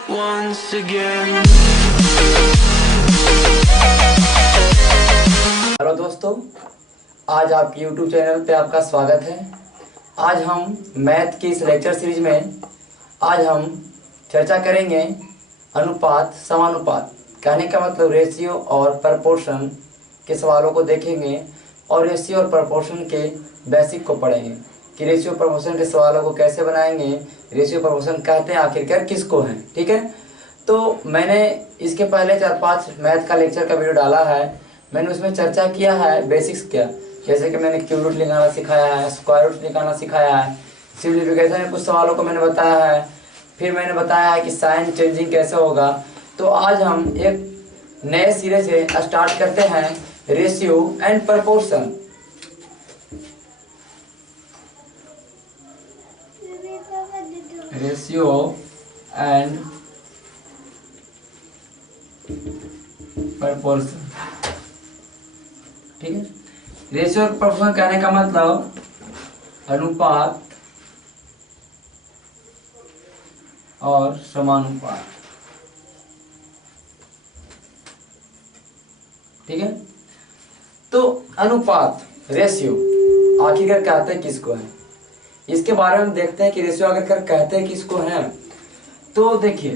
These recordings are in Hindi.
once again. हेलो दोस्तों, आज आपके YouTube चैनल पे आपका स्वागत है। आज हम मैथ की इस लेक्चर सीरीज में आज हम चर्चा करेंगे अनुपात समानुपात, कहने का मतलब रेशियो और प्रपोर्शन के सवालों को देखेंगे और रेशियो और प्रपोर्शन के बेसिक को पढ़ेंगे कि रेशियो प्रपोर्शन के सवालों को कैसे बनाएंगे, रेशियो प्रपोर्शन कहते हैं आखिरकार किसको हैं। ठीक है, तो मैंने इसके पहले 4-5 मैथ का लेक्चर का वीडियो डाला है। मैंने उसमें चर्चा किया है बेसिक्स क्या, जैसे कि मैंने क्यूब रूट निकालना सिखाया है, स्क्वायर रूट निकालना सिखाया है, सिम्प्लीफिकेशन में कुछ सवालों को मैंने बताया है, फिर मैंने बताया है कि साइन चेंजिंग कैसे होगा। तो आज हम एक नए सिरे से स्टार्ट करते हैं ratio and proportion. Ratio and proportion, ठीक है। रेशियो और प्रपोर्शन कहने का मतलब अनुपात और समानुपात, ठीक है। तो अनुपात रेशियो आखिरकार कहते हैं किसको है, इसके बारे में देखते हैं कि रेशियो आखिरकार कहते हैं किसको है। तो देखिए,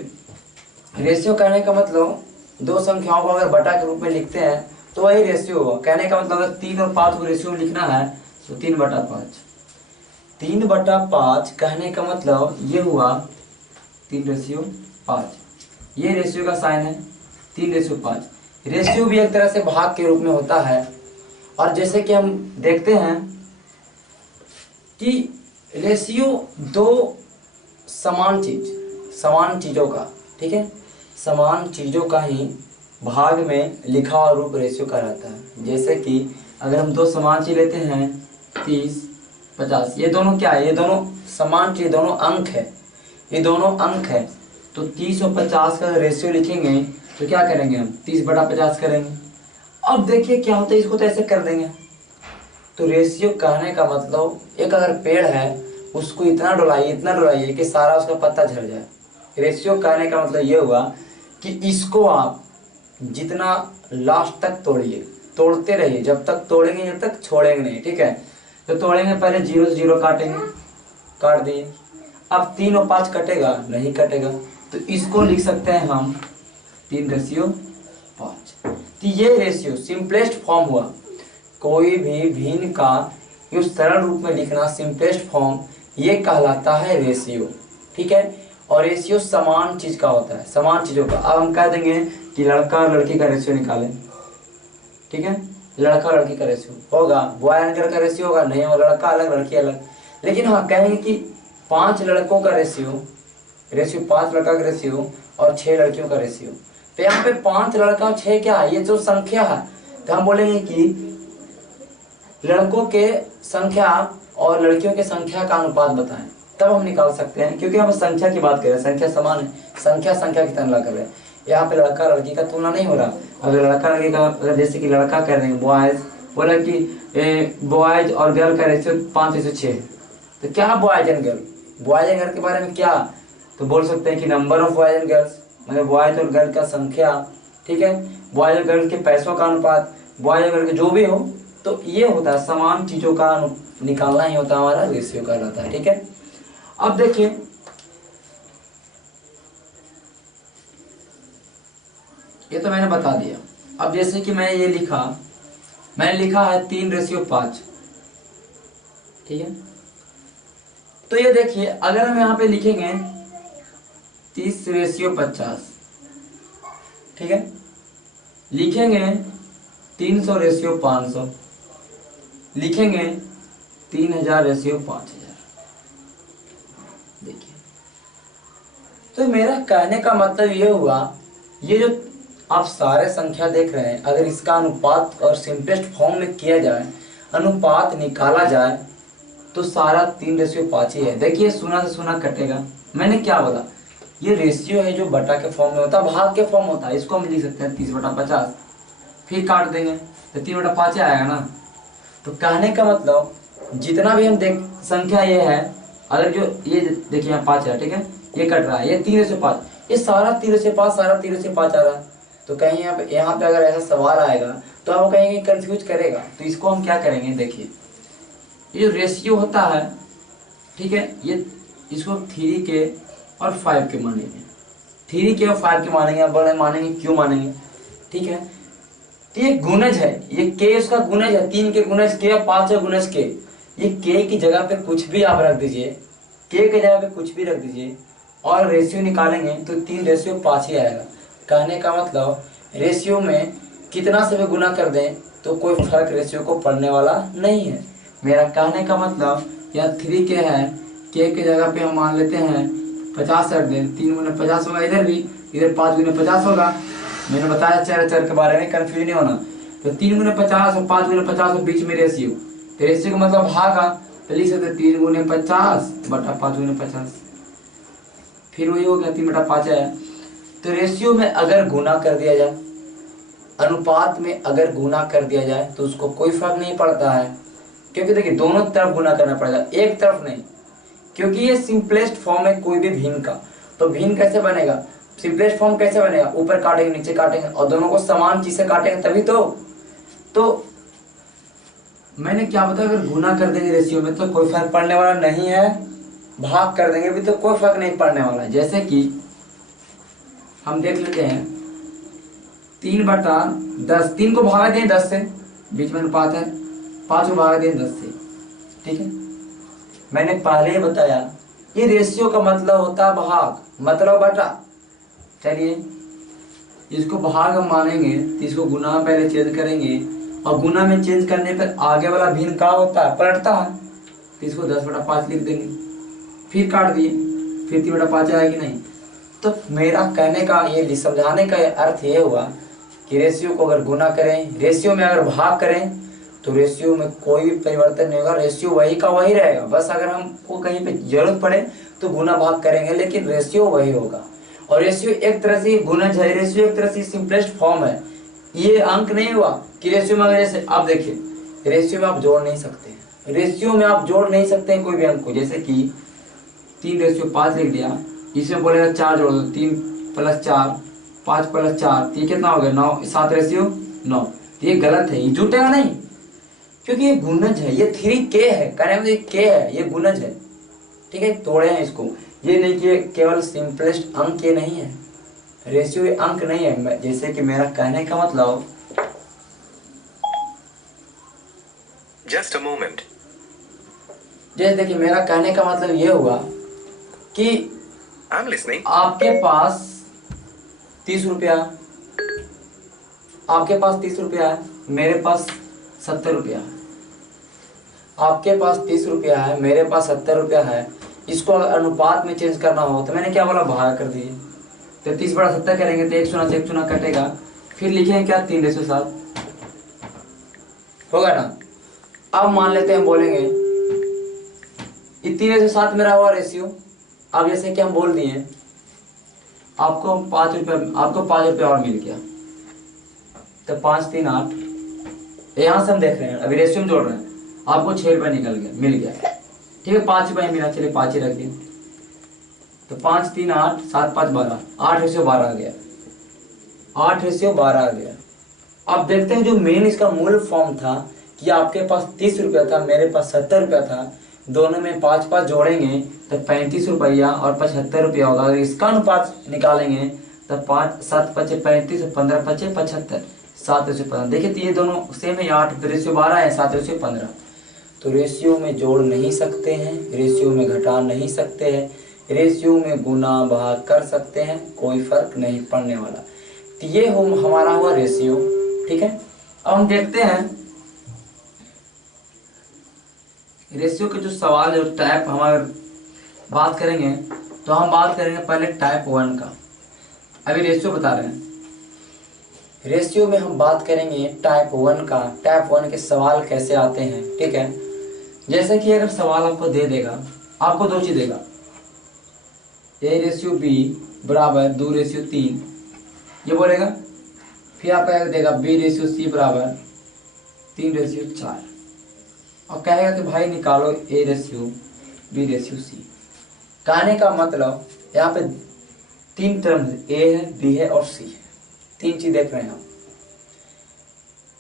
रेशियो कहने का मतलब दो संख्याओं को अगर बटा के रूप में लिखते हैं तो वही रेशियो होगा। कहने का मतलब अगर 3 और 5 को रेशियो में लिखना है तो 3/5। 3/5 कहने का मतलब ये हुआ 3/5। ये रेशियो का साइन है 3/5। रेशियो भी एक तरह से भाग के रूप में होता है। और जैसे कि हम देखते हैं कि रेशियो दो समान चीजों का, ठीक है, समान चीजों का ही भाग में लिखा हुआ रूप रेशियो का रहता है। जैसे कि अगर हम दो समान चीज लेते हैं 30-50, ये दोनों क्या है, ये दोनों समान चीज, दोनों अंक है, ये दोनों अंक है। तो 30 और 50 का रेशियो लिखेंगे तो क्या करेंगे हम, 30/50 करेंगे। अब देखिए क्या होता है, इसको तो ऐसे कर देंगे। तो रेशियो कहने का मतलब एक अगर पेड़ है उसको इतना डुलाइए कि सारा उसका पत्ता झड़ जाए। रेशियो कहने का मतलब ये हुआ कि इसको आप जितना लास्ट तक तोड़िए, तोड़ते रहिए, जब तक तोड़ेंगे जब तक छोड़ेंगे नहीं, ठीक है। तो तोड़ेंगे, पहले 0 से 0 काटेंगे, काट दिए। अब 3 और 5 कटेगा नहीं, कटेगा, तो इसको लिख सकते हैं हम 3/5। तो ये रेशियो सिंपलेस्ट फॉर्म हुआ। कोई भी भिन्न का इस सरल रूप में लिखना सिंपलेस्ट फॉर्म, ये कहलाता है रेशियो, ठीक है। और रेशियो समान चीज का होता है, समान चीजों का। अब हम कह देंगे कि लड़का और लड़की का रेशियो निकालें, ठीक है। लड़का और लड़की का रेशियो होगा, बॉय एंड गर्ल का रेशियो होगा नहीं होगा, लड़का अलग लड़की अलग। लेकिन हाँ कहेंगे कि 5 लड़कों का रेशियो 5 लड़का का रेशियो और 6 लड़कियों का रेशियो। तो यहाँ पे 5 लड़का और 6 क्या है, ये जो संख्या है, तो हम बोलेंगे कि लड़कों के संख्या और लड़कियों के संख्या का अनुपात बताएं, तब हम निकाल सकते हैं। क्योंकि हम संख्या की बात कर रहे हैं, संख्या समान है, संख्या की तुलना कर रहे हैं। यहाँ पे लड़का लड़की का तुलना नहीं हो रहा। अगर लड़का लड़की का, अगर जैसे कि लड़का कह रहे हैं बॉयज, बोला कि बॉयज और गर्ल का रेशियो 5:6, तो क्या बॉयज एंड गर्ल के बारे में क्या, तो बोल सकते हैं कि number of boys and girls, मतलब बॉयज और गर्ल का संख्या, ठीक है। बॉयज और गर्ल के पैसों का अनुपात, बॉयज और गर्ल के जो भी हो, तो ये होता है समान चीजों का निकालना ही होता है हमारा रेशियो कहलाता है, ठीक है। अब देखिए, ये तो मैंने बता दिया। अब जैसे कि मैंने लिखा है 3/5, ठीक है। तो ये देखिए, अगर हम यहाँ पे लिखेंगे 30/50, ठीक है, लिखेंगे 300/500, लिखेंगे 3000/5000। देखिए, तो मेरा कहने का मतलब ये हुआ, ये जो आप सारे संख्या देख रहे हैं, अगर इसका अनुपात और सिंपलेस्ट फॉर्म में किया जाए, अनुपात निकाला जाए, तो सारा 3/5 ही है। देखिए, सुना से सुना कटेगा। मैंने क्या बोला, ये रेशियो है जो बटा के फॉर्म में होता है, भाग के फॉर्म होता है। इसको हम लिख सकते हैं 30/50, फिर काट देंगे तो 3/5 आएगा ना। तो कहने का मतलब जितना भी हम देख संख्या ये है, अगर जो ये देखिए यहाँ 5 है, ठीक है, ये कट रहा है, ये 3/5, ये सारा तीनों से पाँच, सारा तीनों से पाँच आ रहा है। तो कहीं यहाँ पे अगर ऐसा सवाल आएगा तो आप कहेंगे कंफ्यूज करेगा। तो इसको हम क्या करेंगे, देखिए ये जो रेशियो होता है, ठीक है, ये इसको 3k और 5k मानेंगे। 3k और 5k मानेंगे, बड़े मानेंगे, क्यों मानेंगे, ठीक है। तो ये गुणज है, ये k उसका गुणज है, 3 के गुणज k और 5 का गुणज k। ये k की जगह पे कुछ भी आप रख दीजिए, k की जगह पे कुछ भी रख दीजिए और रेशियो निकालेंगे तो 3:5 ही आएगा। कहने का मतलब रेशियो में कितना से भी गुना कर दें तो कोई फर्क रेशियो को पड़ने वाला नहीं है। मेरा कहने का मतलब यह 3k है, k की जगह पे हम मान लेते हैं 50 रख दें, 3 गुना 50 होगा, इधर भी, इधर 5 गुना 50 होगा। मैंने बताया चर के बारे में, कंफ्यूज नहीं होना। तो 3 गुना 50 और 5 गुना 50 के बीच में रेशियो, तो रेशियो का मतलब भाग आ, तो लिख सकते 3 गुना 50 बटा 5 गुना 50, फिर वही हो गया 3/5 आया। तो रेशियो में अगर गुना कर दिया जाए, अनुपात में अगर गुना कर दिया जाए तो उसको कोई फर्क नहीं पड़ता है, क्योंकि देखिए दोनों तरफ गुना करना पड़ेगा, एक तरफ नहीं, क्योंकि ये सिंपलेस्ट फॉर्म है कोई भी भिन्न का। तो भिन्न कैसे बनेगा, सिंपलेस्ट फॉर्म कैसे बनेगा, ऊपर काटेंगे नीचे काटेंगे और दोनों को समान चीज से काटेंगे तभी तो मैंने क्या बताया, अगर गुना कर देंगे रेशियो में तो कोई फर्क पड़ने वाला नहीं है, भाग कर देंगे भी तो कोई फर्क नहीं पड़ने वाला। जैसे कि हम देख लेते हैं 3/10, 3 को भागा दें 10 से, बीच में अनुपात है, 5 को भागा दें 10 से, ठीक है। मैंने पहले ही बताया ये रेशियो का मतलब होता है भाग, मतलब बटा। चलिए इसको भाग हम मानेंगे तो इसको गुना में पहले चेंज करेंगे और गुना में चेंज करने पर आगे वाला भिन्न का होता है, पलटता है, तो इसको 10/5 लिख देंगे, फिर काट दिए, फिर 3/5 आएगी नहीं। तो मेरा कहने का ये समझाने का अर्थ ये हुआ कि रेशियो को अगर गुना करें, रेशियो में अगर भाग करें तो रेशियो में कोई भी परिवर्तन नहीं होगा, रेशियो वही का वही रहेगा। बस अगर हमको कहीं पे जरूरत पड़े तो गुना भाग करेंगे, लेकिन रेशियो वही होगा। और रेशियो एक तरह से गुणज है, रेशियो एक तरह से सिंपलेस्ट फॉर्म है। ये अंक नहीं हुआ कि रेशियो में, जैसे आप देखिए रेशियो में आप जोड़ नहीं सकते, रेशियो में आप जोड़ नहीं सकते कोई भी अंक को। जैसे कि 3:5 लिख दिया, इसमें बोलेगा 4 जोड़ दो, 3 + 4, 5 + 4, ये कितना हो गया 9, 7:9। ये गलत है, ये जुटेगा नहीं, क्योंकि ये गुणज है, ये 3k है, कहने में ये k है, ये गुणज है, ठीक है। तोड़े हैं इसको, ये नहीं कि केवल सिंपलेस्ट अंक ये नहीं है, रेशियो ये अंक नहीं है। जैसे कि मेरा कहने का मतलब, Just a moment. जैसे देखिए मेरा कहने का मतलब ये हुआ कि I'm listening. आपके पास 30 रुपया, आपके पास 30 रुपया है, मेरे पास 70 रुपया है। आपके पास 30 रुपया है, मेरे पास 70 रुपया है। इसको अगर अनुपात में चेंज करना हो तो मैंने क्या बोला, भाग कर दिए। तो 30/70 करेंगे तो 1 चुना से 1 चुना कटेगा, फिर लिखेंगे क्या 3:7 होगा ना। अब मान लेते हैं बोलेंगे ये 3:7 मेरा हुआ रेशियो। अब जैसे कि हम बोल दिए आपको 5 रुपये, आपको 5 रुपये और मिल गया, तो 5 3 8, यहाँ से हम देख रहे हैं अभी रेशियो में जोड़ रहे हैं, आपको 6 रुपये निकल गया, मिल गया, ठीक है। 5 रुपये मिला, चलिए 5 ही रख दिए, तो 5 3 8 7 5 12, 8:12 आ गया, 8:12 आ गया। अब देखते हैं जो मेन इसका मूल फॉर्म था कि आपके पास 30 रुपया था, मेरे पास 70 रुपया था, दोनों में 5 जोड़ेंगे तो 35 रुपया और 75 रुपया होगा। अगर इसका अनुपात निकालेंगे तो 5 7 5 35, 15 5 75, 7:15। देखिए तो ये दोनों सेम है, 8:12 है, 7:15। तो रेशियो में जोड़ नहीं सकते हैं, रेशियो में घटा नहीं सकते हैं, रेशियो में गुना भाग कर सकते हैं, कोई फर्क नहीं पड़ने वाला। तो ये हमारा हुआ रेशियो, ठीक है। अब हम देखते हैं रेशियो के जो सवाल जो टाइप हम अगर बात करेंगे तो हम बात करेंगे पहले टाइप 1 का। अभी रेशियो बता रहे हैं, रेशियो में हम बात करेंगे टाइप 1 का। टाइप 1 के सवाल कैसे आते हैं, ठीक है। जैसे कि अगर सवाल आपको दे देगा, आपको 2 चीज देगा, A/B बराबर 2/3, ये बोलेगा, फिर आपका देगा B/C बराबर 3/4 और कहेगा कि भाई निकालो A/B/C। कहने का मतलब यहाँ पे तीन टर्म है, ए है, बी है और सी है, तीन चीज देख रहे हैं आप।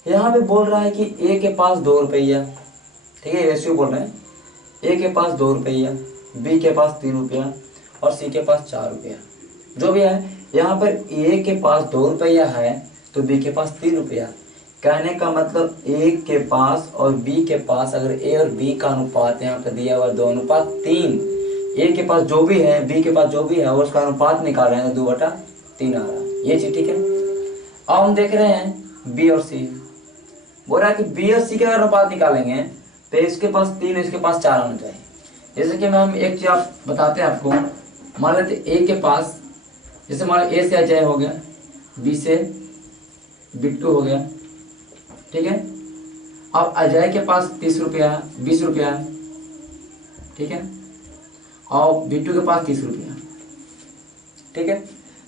यहाँ पे बोल रहा है कि ए के पास 2 रुपया, ठीक है, रेशियो बोल रहे हैं, ए के पास 2 रुपया, बी के पास 3 रुपया और सी के पास 4 रुपया, जो भी है। यहाँ पर ए के पास 2 रुपया है तो बी के पास 3 रुपया। कहने का मतलब ए के पास और बी के पास, अगर ए और बी का अनुपात यहाँ पर दिया हुआ 2:3, ए के पास जो भी है, बी के पास जो भी है, और उसका अनुपात निकाल रहे हैं तो 2/3 आ रहा है, ये चीज ठीक है। अब हम देख रहे हैं बी और सी, बोल रहा है कि बी और सी के अगर अनुपात निकालेंगे तो इसके पास 3, इसके पास 4 आना चाहिए। जैसे कि हम एक चीज आप बताते हैं आपको, मान लेते ए के पास, जैसे मान ए से अजय हो गया, बी से बिट्टू हो गया, ठीक है। अब अजय के पास 30 रुपया, 20 रुपया, ठीक है, और बिट्टू के पास 30 रुपया, ठीक है।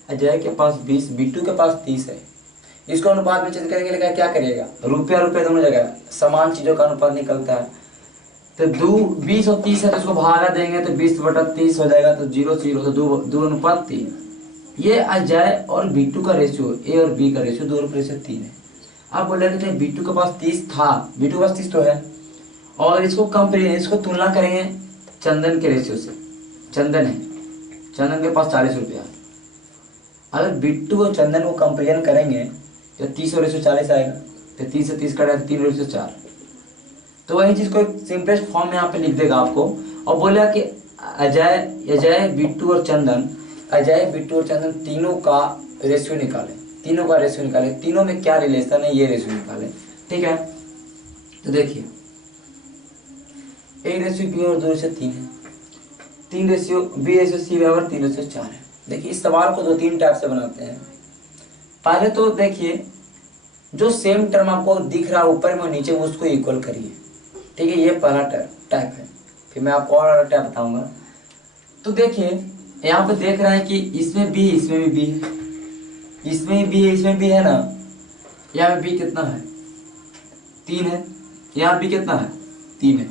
अजय के पास 20, बिट्टू के पास 30 है। इसको अनुपात में चेंज करेंगे, लेकिन क्या करिएगा, रुपया रुपया दोनों जगह समान चीजों का अनुपात निकलता है। तो 20 और 30 है तो इसको भागा देंगे तो 20/30 हो जाएगा, तो 0 0, तो 2:3। ये अजय और बिट्टू का रेशियो, ए और बी का रेशियो 2:3 है। आप बोल रहे थे बिट्टू के पास 30 था, बिट्टू के पास 30 तो है, और इसको तुलना करेंगे चंदन के रेशियो से। चंदन है, चंदन के पास 40 रुपया। अगर बिट्टू और चंदन को कंपेरिजन करेंगे तो 30 और 140 आएगा, तो 30 से 30 कटा 3 और 104। तो वही चीज को एक सिंपलेस्ट फॉर्म में यहाँ पे लिख देगा आपको, और बोलेगा कि अजय बिट्टू और चंदन, अजय बिट्टू और चंदन तीनों का रेशियो निकाले, तीनों का रेशियो निकाले, तीनों में क्या रिलेशन है ये रेशियो निकाले, ठीक है। तो देखिए 1 रेशियो बी और 2 रेशियो 3 है, 3 रेशियो बी रेशियो सी बराबर 3 रेशियो 4 है। देखिए इस सवाल को 2-3 टाइप से बनाते हैं। पहले तो देखिए जो सेम टर्म आपको दिख रहा है ऊपर में और नीचे में, उसको इक्वल करिए, ठीक है, ये पहला टाइप है। फिर मैं आपको और टाइप बताऊंगा। तो देखिए यहाँ पे देख रहे हैं कि इसमें बी, इसमें भी बी है, इसमें भी बी है, इसमें भी है ना। यहाँ पे बी कितना है, 3 है, यहाँ बी कितना है, 3 है।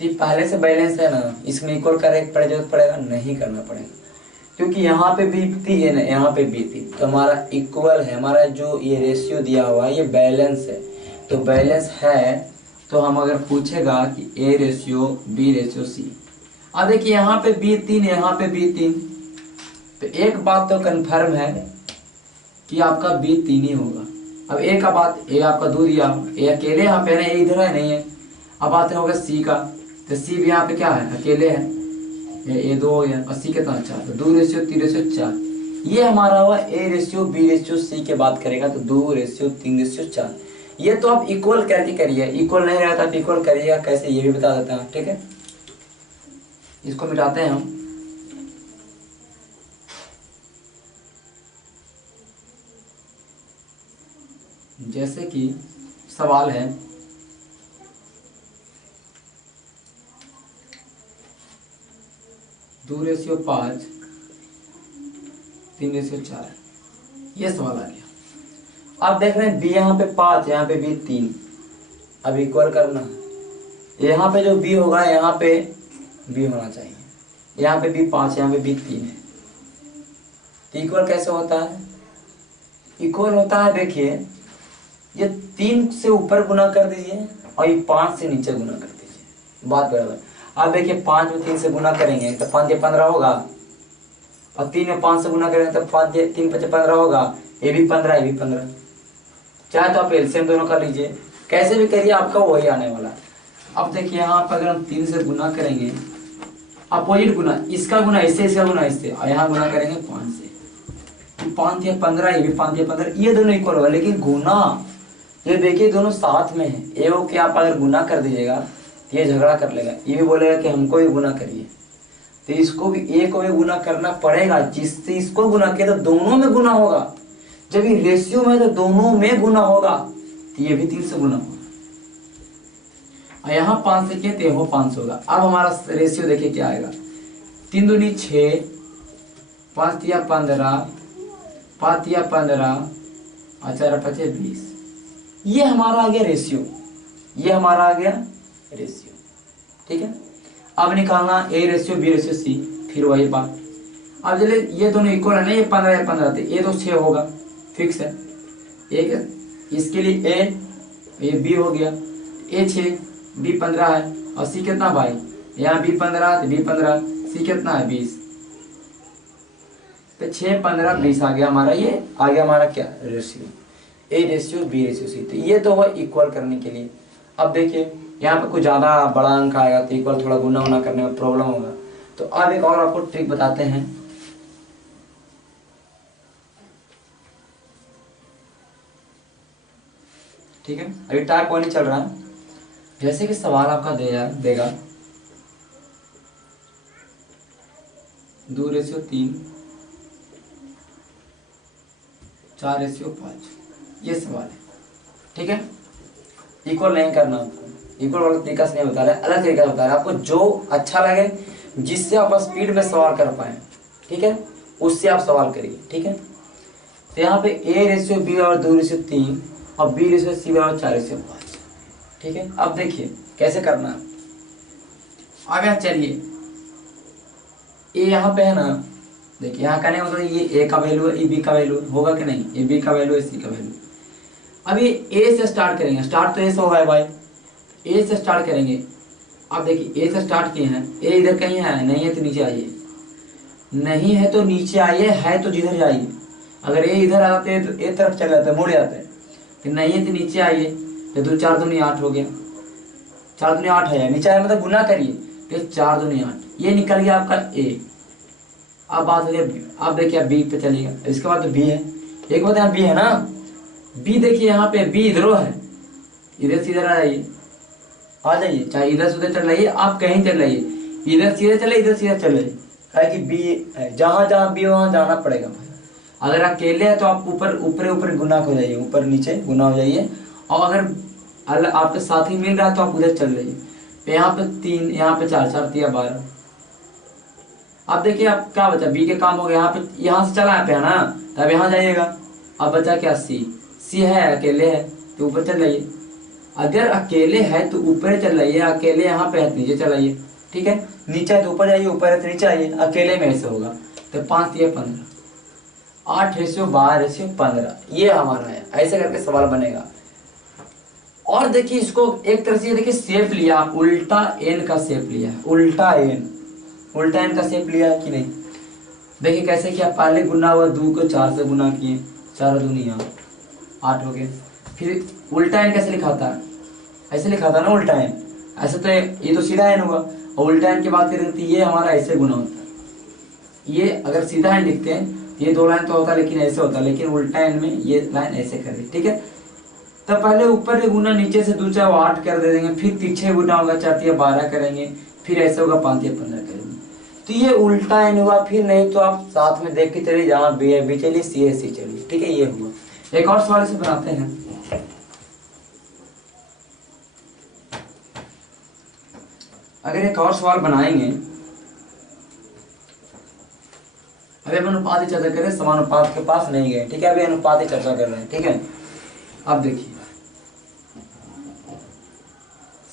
तो पहले से बैलेंस है ना, इसमें इक्वल करे जरूरत पड़ेगा, नहीं करना पड़ेगा, क्योंकि यहाँ पे बी थी है ना, यहाँ पे बी थी, तो हमारा इक्वल है। हमारा जो ये रेशियो दिया हुआ है ये बैलेंस है, तो बैलेंस है। तो हम अगर पूछेगा कि A ratio B ratio C, अब देखिए यहाँ पे बी 3, यहाँ पे बी 3, तो एक बात तो कंफर्म है कि आपका बी 3 ही होगा। अब ए का बात, ए आपका 2 दिया, ए अकेले यहाँ पे है, इधर है नहीं है। अब आते होगा सी का, तो सी भी यहाँ पे क्या है, अकेले है, ए 2 हो गया, और सी कितना 4, तो 2 रेशियो 3 रेशियो 4। ये हमारा हुआ A ratio B ratio C के बात करेगा तो 2 रेशियो 3 रेशियो 4। ये तो आप इक्वल करके करिए, इक्वल नहीं रहता आप इक्वल करिएगा कैसे ये भी बता देता हूँ, ठीक है। इसको मिटाते हैं हम। जैसे कि सवाल है, दो रेशियो 5 3 रेशियो 4, ये सवाल आ गया। आप देख रहे हैं बी यहाँ पे 5, यहाँ पे बी 3, अब इक्वल करना है। यहाँ पे जो बी होगा यहाँ पे बी होना चाहिए, यहाँ पे बी 5, यहाँ पे बी 3 है। इक्वल कैसे होता है, इक्वल होता है, देखिए ये 3 से ऊपर गुना कर दीजिए और ये 5 से नीचे गुना कर दीजिए, बात बराबर। अब देखिए 5 में 3 से गुना करेंगे तो 5 × 15 होगा, और 3 में 5 से गुना करेंगे तो 5 × 3 = 15 होगा, ये भी 15, ये भी 15। चाहे तो आप एलसीएम दोनों कर लीजिए, कैसे भी करिए आपका वही आने वाला। अब देखिए यहाँ पर अगर हम 3 से गुना करेंगे, अपोजिट गुना, इसका गुना इससे, इसका गुना इससे, और यहाँ गुना करेंगे 5 से, 5 × 15, ये भी 5 × 15, ये दोनों इक्वल होगा। लेकिन गुना ये देखिए दोनों साथ में है, ए के आप अगर गुना कर दीजिएगा तो ये झगड़ा कर लेगा, ये भी बोलेगा कि हमको भी गुना करिए, तो इसको भी ए को भी गुना करना पड़ेगा। जिससे इसको गुना किया तो दोनों में गुना होगा, जब ये रेशियो में तो दोनों में गुना होगा, तो ये भी 3 से गुना होगा, और यहाँ 5 से किया तो यहाँ 5 होगा। अब हमारा रेशियो देखिए क्या आएगा, 3 दूनी 6, 5 × 15, 5 × 15, और 4 × 5 = 20। ये हमारा आ गया रेशियो, ये हमारा आ गया रेशियो, ठीक है। अब निकालना A ratio B ratio C, फिर वही बात। अब चलिए ये दोनों इक्वल है ना, ये 15 या 15 थे, ये तो 6 होगा, फिक्स है। एक इसके लिए ए, ये बी हो गया, ए 6 बी 15 है और सी कितना भाई, यहाँ बी 15 तो बी 15, सी कितना है 20, तो 6 15 20 आ गया हमारा, ये आ गया हमारा क्या ratio, A ratio B ratio C. तो ये तो हुआ इक्वल करने के लिए। अब देखिए यहाँ पे कुछ ज़्यादा बड़ा अंक आएगा तो इक्वल थोड़ा गुना उना करने में प्रॉब्लम होगा, तो अब एक और आपको ट्रिक बताते हैं। ठीक है, अभी टाइप 1 ही चल रहा है। जैसे कि सवाल आपका देगा 2:3 4:5, ये सवाल है। ठीक है, इक्वल नहीं करना आपको, इक्वल वाला तरीका से नहीं बता रहा है, अलग तरीका से बता रहा है आपको, जो अच्छा लगे जिससे आप स्पीड में सवाल कर पाए, ठीक है, उससे आप सवाल करिए। ठीक है, तो यहाँ पे ए रेशियो बी और 2:3 और बी रेशियो सी बराबर 4:5। ठीक है, अब देखिए कैसे करना है। आगे चलिए, ए यहाँ पे है ना, देखिए यहाँ का नहीं मतलब ये ए का वैल्यू है, ये बी का वैल्यू होगा कि नहीं, ये बी का वैल्यू है, सी का वैल्यू। अब ये ए से स्टार्ट करेंगे, स्टार्ट तो ए से होगा है भाई, ए से स्टार्ट करेंगे। अब देखिए ए से स्टार्ट किए हैं, ए इधर कहीं है, नहीं है तो नीचे आइए, नहीं है तो नीचे आइए, है तो जिधर जाइए। अगर ए इधर आते हैं तो ए तरफ चले जाते हैं, मुड़ जाते हैं, फिर नहीं है तो नीचे आइए, तो 2 4 दूनी 8 हो गया, 4 दूनी 8 है, नीचे आए मतलब गुना करिए, तो 4 दूनी 8, ये निकल गया आपका ए। अब बात है, अब देखिए बी पे चलिएगा, इसके बाद तो बी है, एक बात यहाँ बी है ना, बी देखिए यहाँ पे बी इधरों है, इधर से इधर आ जाइए, आ जाइए, चाहे इधर से उधर चल रही है, आप कहीं चल रही है, इधर सीधे चले इधर सीधे चल रही है कि बी है, जहाँ जहाँ बी वहाँ जाना पड़ेगा भाई। अगर अकेले है तो आप ऊपर ऊपर ऊपर गुना हो जाइए, ऊपर नीचे गुना हो जाइए, और अगर आपके साथ ही मिल रहा है तो आप उधर चल रही है। यहाँ पे 3, यहाँ पे 4 4 3 12। अब देखिए आप क्या बचा, बी के काम हो गया, यहाँ पे यहाँ से चला पे है ना, तब यहाँ जाइएगा। अब बचा क्या, सी है, अकेले है तो ऊपर चल जाइए, अगर अकेले है तो ऊपर चल जाइए, अकेले यहाँ पे है तो नीचे चलाइए। ठीक है, नीचे है तो ऊपर जाइए, ऊपर है तो नीचे आइए, अकेले में ऐसे होगा। तो 5 3 15, 8:12:15, ये हमारा है, ऐसे करके सवाल बनेगा। और देखिए इसको एक तरह से देखिए शेप लिया, उल्टा एन का शेप लिया है, उल्टा एन का शेप लिया है कि नहीं। देखिए कैसे किया, पहले गुना हुआ 2 को 4 से गुना किए, 4 दूनी 8 हो गए। फिर उल्टा एन कैसे लिखा था, ऐसे लिखा था ना उल्टा एन, ऐसे तो ये तो सीधा एन हुआ, और उल्टा एन की बात करें तो ये हमारा ऐसे गुना होता है। ये अगर सीधा एन लिखते हैं ये 2 लाइन तो होता है, लेकिन ऐसे होता है, लेकिन उल्टा एन में ये लाइन ऐसे कर दी। ठीक है, तो पहले ऊपर से गुना, नीचे से 2 4 8 कर दे देंगे, फिर पीछे गुना होगा 4 3 12 करेंगे, फिर ऐसे होगा 5 3 15 करेंगे। तो ये उल्टा एन हुआ। फिर नहीं तो आप साथ में देख के चलिए, जहाँ बी है बी चलिए, सी है सी चलिए। ठीक है, ये हुआ। एक और सवाल से बनाते हैं। अगर एक और सवाल बनाएंगे, अभी हम अनुपात की चर्चा कर रहे हैं, समानुपात के पास नहीं गए। ठीक है, अभी अनुपात की चर्चा कर रहे हैं। ठीक है, अब देखिए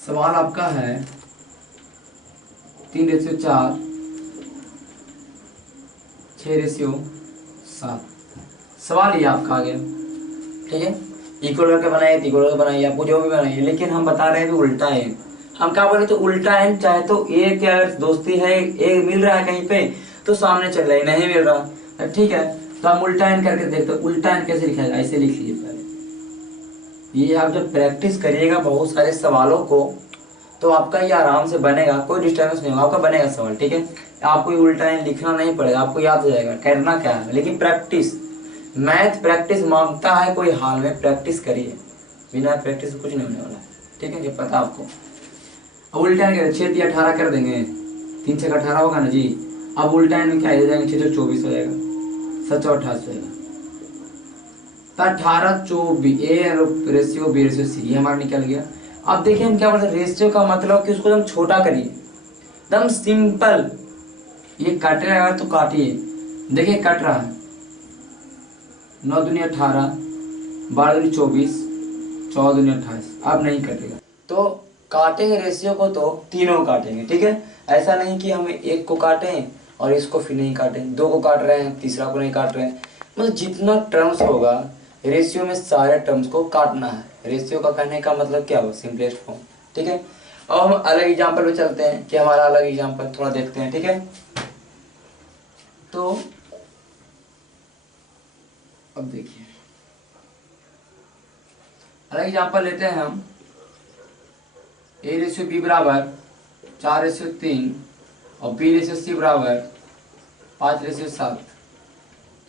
सवाल आपका है 3:4 6:7। सवाल ये आपका आ गया। ठीक है, इक्वल करके बनाइए, इक्वल करके बनाइए, आपको जो भी बनाइए, लेकिन हम बता रहे हैं कि उल्टा एन। हम क्या बोले, तो उल्टा एन चाहे तो ए के अगर दोस्ती है, ए मिल रहा है कहीं पे तो सामने चल रहा है, नहीं मिल रहा। ठीक है, तो हम उल्टा एन करके देखते हैं। उल्टा एन कैसे लिखा है, ऐसे लिख लीजिए पहले। ये आप जब प्रैक्टिस करिएगा बहुत सारे सवालों को, तो आपका ये आराम से बनेगा, कोई डिस्टर्बेंस नहीं होगा, आपका बनेगा सवाल। ठीक है, आपको ये उल्टा एन लिखना नहीं पड़ेगा, आपको याद हो जाएगा करना क्या है। लेकिन प्रैक्टिस, मैथ प्रैक्टिस मांगता है, कोई हाल में प्रैक्टिस करिए, बिना प्रैक्टिस कुछ नहीं होने वाला। ठीक है, ये पता आपको। अब उल्टा एन 6 3 18 कर देंगे, 3 6 18 होगा ना जी। अब उल्टा एन में क्या हो जाएगा, 6 24 हो जाएगा, 7 28 हो जाएगा। तो 18 24 A ratio B ratio C, ये हमारा निकल गया। अब देखिए हम क्या बोलते हैं, रेशियो का मतलब कि उसको हम छोटा करिए, एकदम सिंपल। ये कट रहा है तो काटिए, देखिए कट रहा है, 9 दूनी 18, 12 दूनी 24, 14 दूनी 28। अब नहीं कटेगा, तो काटेंगे रेशियो को तो तीनों काटेंगे। ठीक है, ऐसा नहीं कि हम एक को काटें और इसको फिर नहीं काटें, 2 को काट रहे हैं, तीसरा को नहीं काट रहे हैं। मतलब जितना टर्म्स होगा रेशियो में सारे टर्म्स को काटना है। रेशियो का कहने का मतलब क्या हुआ, सिंपलेस्ट फॉर्म। ठीक है, अब हम अलग एग्जाम्पल पे चलते हैं कि हमारा अलग एग्जाम्पल थोड़ा देखते हैं। ठीक है, तो अब देखिए अलग एग्जाम्पल लेते हैं हम। A/B बराबर 4/3 और B/C बराबर 5/7,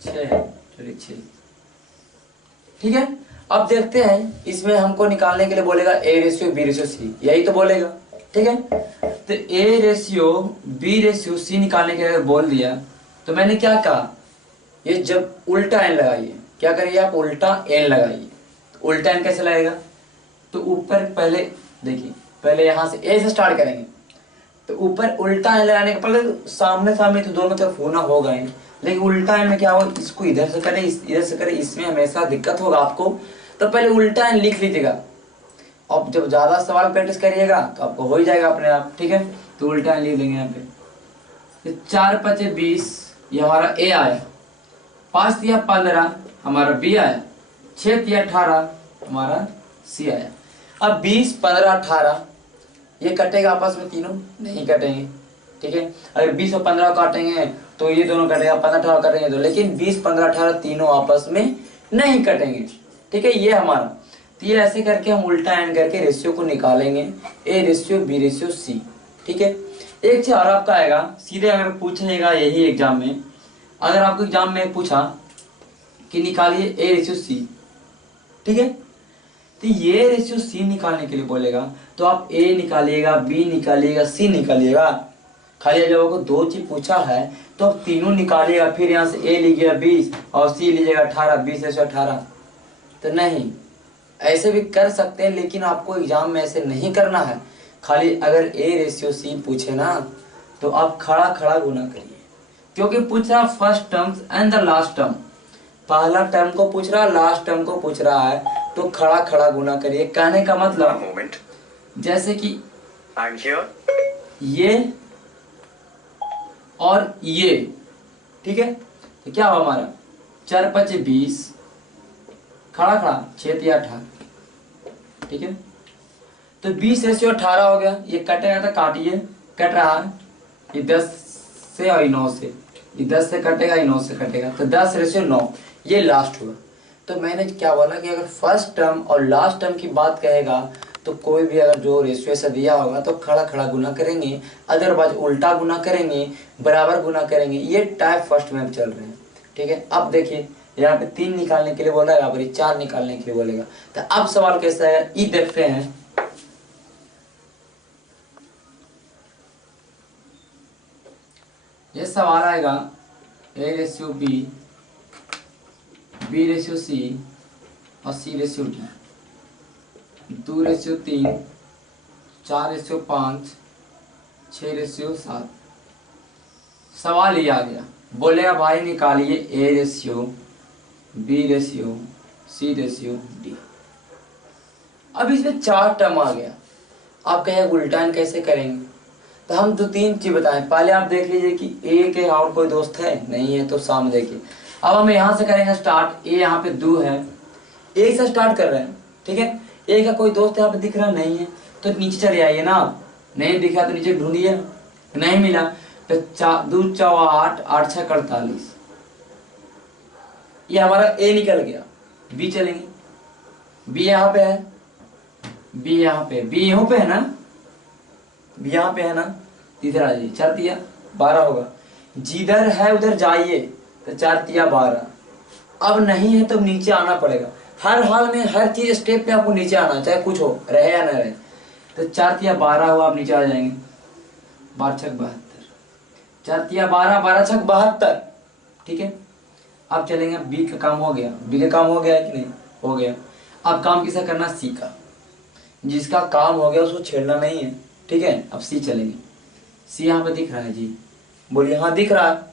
6। ठीक है, अब देखते हैं इसमें हमको निकालने के लिए बोलेगा A/B/C, यही तो बोलेगा। ठीक है, तो A/B/C निकालने के लिए बोल दिया तो मैंने क्या कहा, ये जब उल्टा एन लगाइए, क्या करिए आप, उल्टा एन लगाइए। तो उल्टा एन कैसे लगेगा, तो ऊपर पहले देखिए, पहले यहाँ से ए से स्टार्ट करेंगे, तो ऊपर उल्टा एन लगाने के पहले तो सामने सामने तो दोनों तरफ होना होगा ही, लेकिन उल्टा एन में क्या होगा, इसको इधर से करें इधर से करें, इसमें हमेशा दिक्कत होगा आपको। तो पहले उल्टा एन लिख लीजिएगा, अब जब ज़्यादा सवाल प्रैक्टिस करिएगा तो आपको हो ही जाएगा अपने आप। ठीक है, तो उल्टा एन लिख देंगे यहाँ पे। 4×5=20, ये हमारा ए आया। 5×15 हमारा बी आया। 6×18 हमारा सी आया। अब 20, 15, 18 ये कटेगा आपस में, तीनों नहीं कटेंगे। ठीक है, अगर 20 और 15 काटेंगे तो ये दोनों कटेगा, 15, 18 कटेंगे तो, लेकिन 20, 15, 18 तीनों आपस में नहीं कटेंगे। ठीक है, ये हमारा, तो ये ऐसे करके हम उल्टा एंड करके रेशियो को निकालेंगे, A/B/C। ठीक है, एक चीज और आपका आएगा, सीधे अगर पूछेगा यही एग्जाम में, अगर आपको एग्जाम में पूछा कि निकालिए A/C, ठीक है, तो ये रेशियो C निकालने के लिए बोलेगा तो आप A निकालिएगा, B निकालिएगा, C निकालिएगा। खाली जब आपको 2 चीज पूछा है तो आप तीनों निकालिएगा, फिर यहाँ से A लीजिएगा 20 और C लीजिएगा 18, 20/18। तो नहीं, ऐसे भी कर सकते हैं, लेकिन आपको एग्जाम में ऐसे नहीं करना है। खाली अगर A/C पूछे ना तो आप खड़ा खड़ा गुना करिए, क्योंकि पूछ रहा first term and the last term, पहला टर्म को पूछ रहा, लास्ट टर्म को पूछ रहा है, तो खड़ा खड़ा गुना करिए। कहने का मतलब जैसे कि ये और ये, ठीक है, तो क्या हुआ हमारा 4×5=20, खड़ा खड़ा 6×18। ठीक है, तो 20/18 हो गया, ये कटेगा तो काटिए, कट रहा है, ये 10 से और 9 से, ये 10 से कटेगा, ये 9 से कटेगा, तो 10/9 ये लास्ट हुआ। तो मैंने क्या बोला कि अगर फर्स्ट टर्म और लास्ट टर्म की बात कहेगा तो कोई भी अगर जो रेशियो से दिया होगा तो खड़ा खड़ा गुना करेंगे, अदरवाइज उल्टा गुना करेंगे, बराबर गुना करेंगे। ये टाइप फर्स्ट में चल रहे हैं। ठीक है, अब देखिए यहाँ पे 3 निकालने के लिए बोला है, यहाँ पर 4 निकालने के लिए बोलेगा। तो अब सवाल कैसा है, ये देखते हैं। ये सवाल आएगा A/B, B/C और C/D, 2/3, 4/5, 6/7। सवाल ये आ गया, बोलेगा भाई निकालिए A/B/C, C/D। अब इसमें 4 टर्म आ गया, आप कहेंगे उल्टा कैसे करेंगे, तो हम 2-3 चीज बताएं। पहले आप देख लीजिए कि ए के और कोई दोस्त है, नहीं है, तो सामने देखिए। अब हम यहाँ से करेंगे स्टार्ट, ए यहाँ पे 2 है, ए से स्टार्ट कर रहे हैं। ठीक है, ए का कोई दोस्त यहाँ पे दिख रहा नहीं है, तो नीचे चले आइए ना आप, नहीं दिखा तो नीचे ढूंढिए, नहीं मिला तो 2 4 8, 8 6 48, ये हमारा ए निकल गया। बी चलेंगे, बी यहाँ पे है, बी यहाँ पे, बी यहाँ पे है ना, बी यहाँ पे है ना, इधर आ जाइए, 4×3=12 होगा। जिधर है उधर जाइए, तो 4×3=12। अब नहीं है तो नीचे आना पड़ेगा, हर हाल में हर चीज स्टेप पे आपको नीचे आना, चाहे कुछ हो, रहे या न रहे। तो 4×3=12 हुआ, आप नीचे आ जाएंगे, 12×6=72, 4×3=12, 12×6=72। ठीक है, अब चलेंगे, बी का काम हो गया, बी का काम हो गया है कि नहीं, हो गया। अब काम किसा करना, सी का, जिसका काम हो गया उसको छेड़ना नहीं है। ठीक है, अब सी चलेंगे, सी यहाँ पे दिख रहा है जी, बोलिए हाँ दिख रहा है।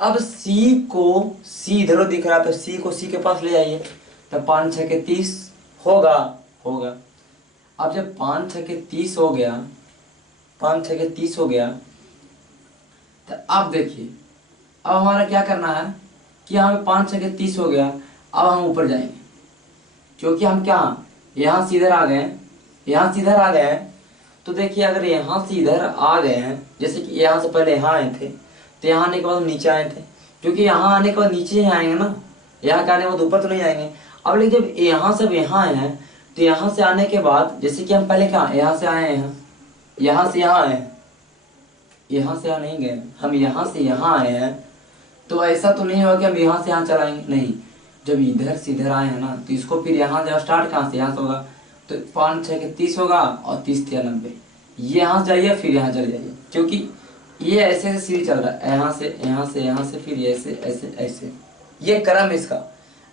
अब सी को, सी इधर दिख रहा है, तो सी को सी के पास ले जाइए, तो 5×6=30 होगा, होगा। अब जब 5×6=30 हो गया, 5×6=30 हो गया, तो अब देखिए, अब हमारा क्या करना है कि यहाँ पे 5 6 30 हो गया। अब हम ऊपर जाएंगे, क्योंकि हम क्या यहाँ से इधर आ गए, यहाँ से इधर आ गए हैं। तो देखिए अगर यहाँ से इधर आ गए हैं, जैसे कि यहाँ से पहले यहाँ आए थे, तो यहाँ आने के बाद नीचे आए थे, क्योंकि यहाँ आने के बाद नीचे ही आएंगे ना, यहाँ के आने के बाद ऊपर तो नहीं आएंगे। अब लेकिन जब यहाँ से यहाँ आए हैं, तो यहाँ से आने के बाद जैसे कि हम पहले क्या यहाँ से आए हैं, यहाँ से यहाँ आए हैं, यहाँ से यहाँ नहीं गए, हम यहाँ से यहाँ आए हैं। तो ऐसा तो नहीं होगा कि हम यहाँ से यहाँ चलाएंगे, नहीं, जब इधर से इधर आए हैं ना, तो इसको फिर यहाँ से स्टार्ट कहाँ से, यहाँ से होगा। तो 5 6 30 होगा और 30 3 90, ये यहाँ से जाइए फिर यहाँ चले जाइए, क्योंकि ये ऐसे ऐसे सीरीज चल रहा है, यहाँ से यहाँ से यहाँ से फिर ऐसे ऐसे ऐसे, ये क्रम इसका।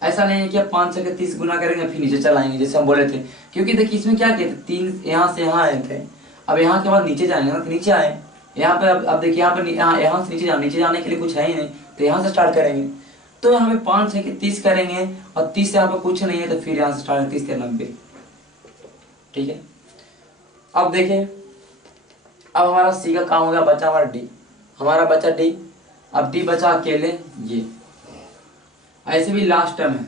ऐसा नहीं है कि आप 5 6 30 गुना करेंगे फिर नीचे चलाएंगे जैसे हम बोले थे, क्योंकि देखिए इसमें क्या कहते 3 यहाँ से यहाँ आए थे, अब यहाँ के बाद नीचे जाएंगे ना, तो नीचे आए यहाँ पे। अब देखिए यहाँ पे यहाँ से नीचे जाने के लिए कुछ है ही नहीं, तो यहाँ से स्टार्ट करेंगे। तो यहाँ पे 5 6 30 करेंगे और 30 से यहाँ पे कुछ नहीं है, तो फिर यहाँ से स्टार्ट 30 3 90, ठीक है। अब देखें, अब हमारा सी का काम हो गया, बचा हमारा डी, हमारा बचा डी। अब डी बचा अकेले, ये ऐसे भी लास्ट टर्म है,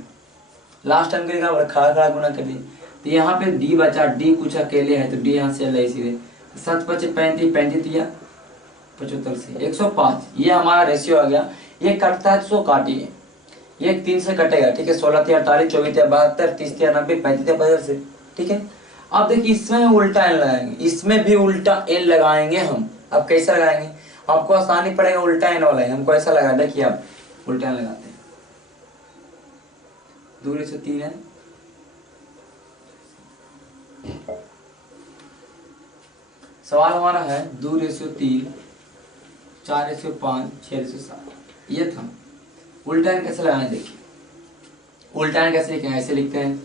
लास्ट टर्म के लिए खड़ा खड़ा गुना कर दिए, तो यहाँ पे डी बचा, डी कुछ अकेले है, तो डी यहाँ से ले सीधे 7 5 35 35 दिया 75 से 105, ये हमारा रेशियो आ गया। ये कटता है 100 काटिए, ये 3 से कटेगा, ठीक है। 16 3 48 24 3 72 30 3 90 35 3 75 से, ठीक है। अब देखिए इसमें उल्टा एन लगाएंगे, इसमें भी उल्टा एन लगाएंगे हम। अब कैसे लगाएंगे, आपको आसानी पड़ेगा, उल्टा एन वाला है, हमको ऐसा लगा, देखिए आप उल्टा एन लगाते हैं, दूरी से 3 है, सवाल हमारा है 2:3 4:5 6:7, ये था। उल्टा एन कैसे लगाएं, देखिए उल्टा एन कैसे लिखेंगे, ऐसे लिखते हैं,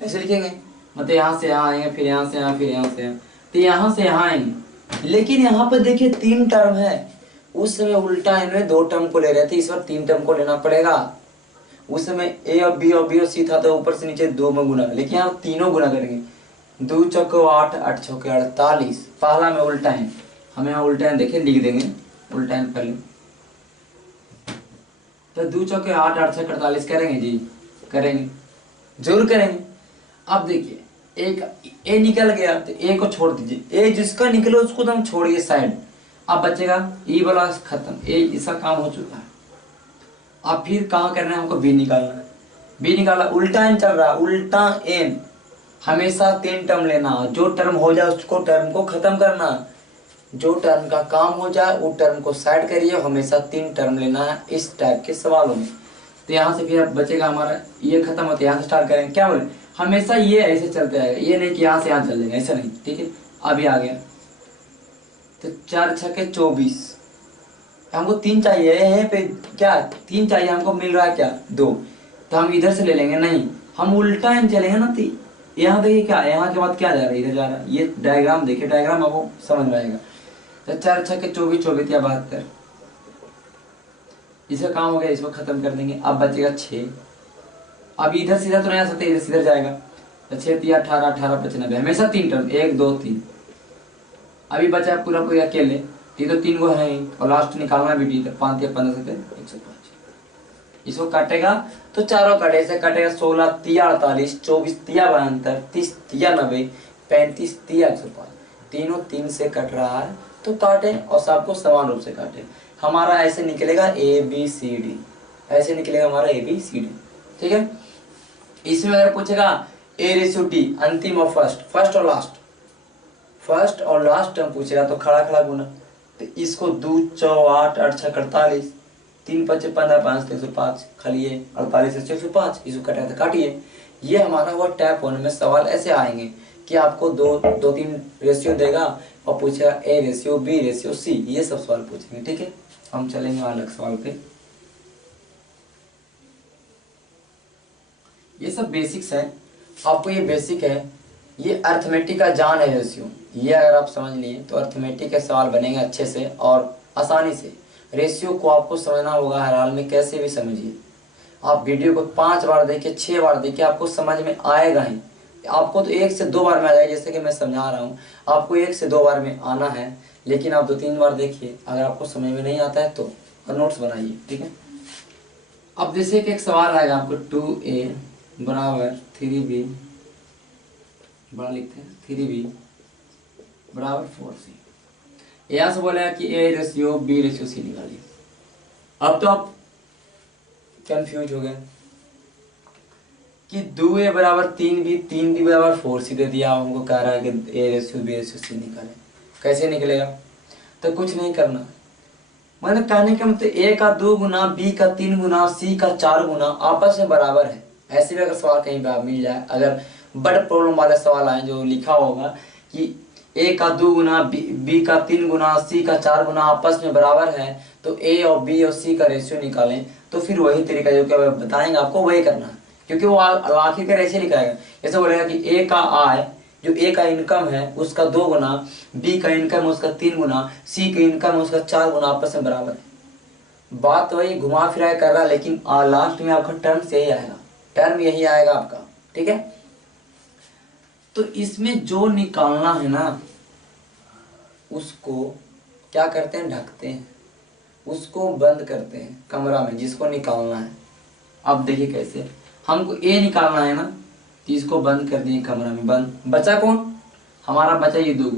ऐसे लिखेंगे, मतलब यहाँ से यहाँ आएंगे, फिर यहाँ से यहाँ, फिर यहाँ से यहाँ, तो यहाँ से यहाँ आएंगे। लेकिन यहाँ पर देखिए 3 टर्म है, उस समय उल्टा एन में 2 टर्म को ले रहे थे, इस बार 3 टर्म को लेना पड़ेगा। उस समय ए और बी और सी था, तो ऊपर से नीचे 2 में गुना, लेकिन यहाँ तीनों गुना करेंगे। 2 चौके 8 8 चौके 48, पहला में उल्टा एन, हम यहाँ उल्टा एन देखिए लिख देंगे, उल्टा एन पहले, तो 2 चौके 8 8 छः 48 करेंगे जी, करेंगे, जरूर करेंगे। अब देखिए एक ए निकल गया, तो ए को छोड़ दीजिए, ए जिसका निकले उसको तो हम छोड़िए साइड। अब बचेगा ई वाला खत्म, ए इसका काम हो चुका है। अब फिर कहाँ करना है, हमको बी निकालना है, बी निकाला, उल्टा एन चल रहा है, उल्टा एन हमेशा 3 टर्म लेना, जो टर्म हो जाए उसको टर्म को खत्म करना, जो टर्म का काम हो जाए वो टर्म को साइड करिए, हमेशा 3 टर्म लेना है इस टाइप के सवालों में। तो यहाँ से फिर बचेगा हमारा, ये खत्म होता है, यहाँ से स्टार्ट करेंगे, क्या बोले, हमेशा ये ऐसे चलते आएगा, ये नहीं कि यहाँ से यहाँ चल जाएगा, ऐसा नहीं, ठीक है। अभी आ गया, तो 4 6 24, हमको 3 चाहिए है पे, क्या 3 चाहिए, हमको मिल रहा है क्या 2, तो हम इधर से ले लेंगे, नहीं हम उल्टा एन चलेंगे ना। तो यहाँ देखिए क्या, यहाँ के बाद क्या जा रहा है, इधर जा रहा है, ये डायग्राम देखिए, डायग्राम आपको समझ में आएगा। तो 4 6 24 24 या 72, इसका काम हो गया, इसको खत्म कर देंगे। अब बचेगा 6, अब इधर सीधा तो नहीं आ सकते, इधर सीधर जाएगा, तो 6 3 18 18 95, हमेशा 3 टर्म 1 2 3। अभी बचा पूरा पूरा अकेले, तो 3 गो है, और लास्ट निकालना भी डी, 5 या 15 से 105, इसको काटेगा तो चारों कटे से कटेगा, 16 3 48 24 3 72 30 3 90 35 3 105, तीनों 3 से कट रहा है, तो काटे और सबको समान रूप से काटे। हमारा ऐसे निकलेगा ए बी सी डी, ऐसे निकलेगा हमारा ए बी सी डी, ठीक है। इसमें अगर पूछेगा A/D अंतिम और फर्स्ट और लास्ट टर्म पूछेगा, तो खड़ा खड़ा गुना, तो इसको 2 4 8 8 6 48 3 5 15 5 105, खाली ये 48 से 105, इसको कटा तो काटिए। ये हमारा हुआ टैप 1 में सवाल ऐसे आएंगे कि आपको 2 3 रेशियो देगा और पूछेगा A ratio B ratio C, ये सब सवाल पूछेंगे, ठीक है। हम चलेंगे अलग सवाल पे। ये सब बेसिक्स है, आपको ये बेसिक है, ये अर्थमेटिक का जान है रेशियो, ये अगर आप समझ लिए तो अर्थमेटिक के सवाल बनेंगे अच्छे से और आसानी से। रेशियो को आपको समझना होगा हर हाल में, कैसे भी समझिए। आप वीडियो को 5 बार देखिए 6 बार देखिए, आपको समझ में आएगा ही। आपको तो 1 से 2 बार में आ जाएगा, जैसे कि मैं समझा रहा हूँ, आपको 1 से 2 बार में आना है, लेकिन आप 2-3 बार देखिए, अगर आपको समझ में नहीं आता है तो, और नोट्स बनाइए, ठीक है। अब जैसे कि एक सवाल आएगा आपको 2a बराबर 3b, बड़ा लिखते हैं 3b बराबर 4c। यहाँ से बोलेगा कि a ratio b ratio c निकालिए। अब तो आप कंफ्यूज हो गए कि 2a बराबर 3b, 3b बराबर 4c दे दिया, हमको कह रहा है कि a ratio b ratio c निकाले। कैसे निकलेगा? तो कुछ नहीं करना, मतलब कहने का मतलब a का 2 गुना, b का 3 गुना, c का 4 गुना आपस में बराबर है। ऐसे भी अगर सवाल कहीं पे आप मिल जाए, अगर बड़ प्रॉब्लम वाले सवाल आए जो लिखा होगा कि a का 2 गुना, b का 3 गुना, c का 4 गुना आपस में बराबर है, तो a और b और c का रेशियो निकालें, तो फिर वही तरीका जो कि बताएंगे आपको वही करना है, क्योंकि वो आखिर का ऐसे लिखाएगा। जैसे बोलेगा कि a का आय, जो a का इनकम है उसका 2 गुना, b का इनकम है उसका 3 गुना, c का इनकम है उसका 4 गुना आपस में बराबर है। बात वही घुमा फिरा कर रहा है, लेकिन लास्ट में आपका टर्म यही आएगा, टर्म यही आएगा आपका, ठीक है। तो इसमें जो निकालना है ना, उसको क्या करते हैं, ढकते हैं, उसको बंद करते हैं कमरा में, जिसको निकालना है। अब देखिए कैसे, हमको a निकालना है ना, तो इसको बंद कर दिए कमरा में, बंद। बचा कौन? हमारा बचा ये 2,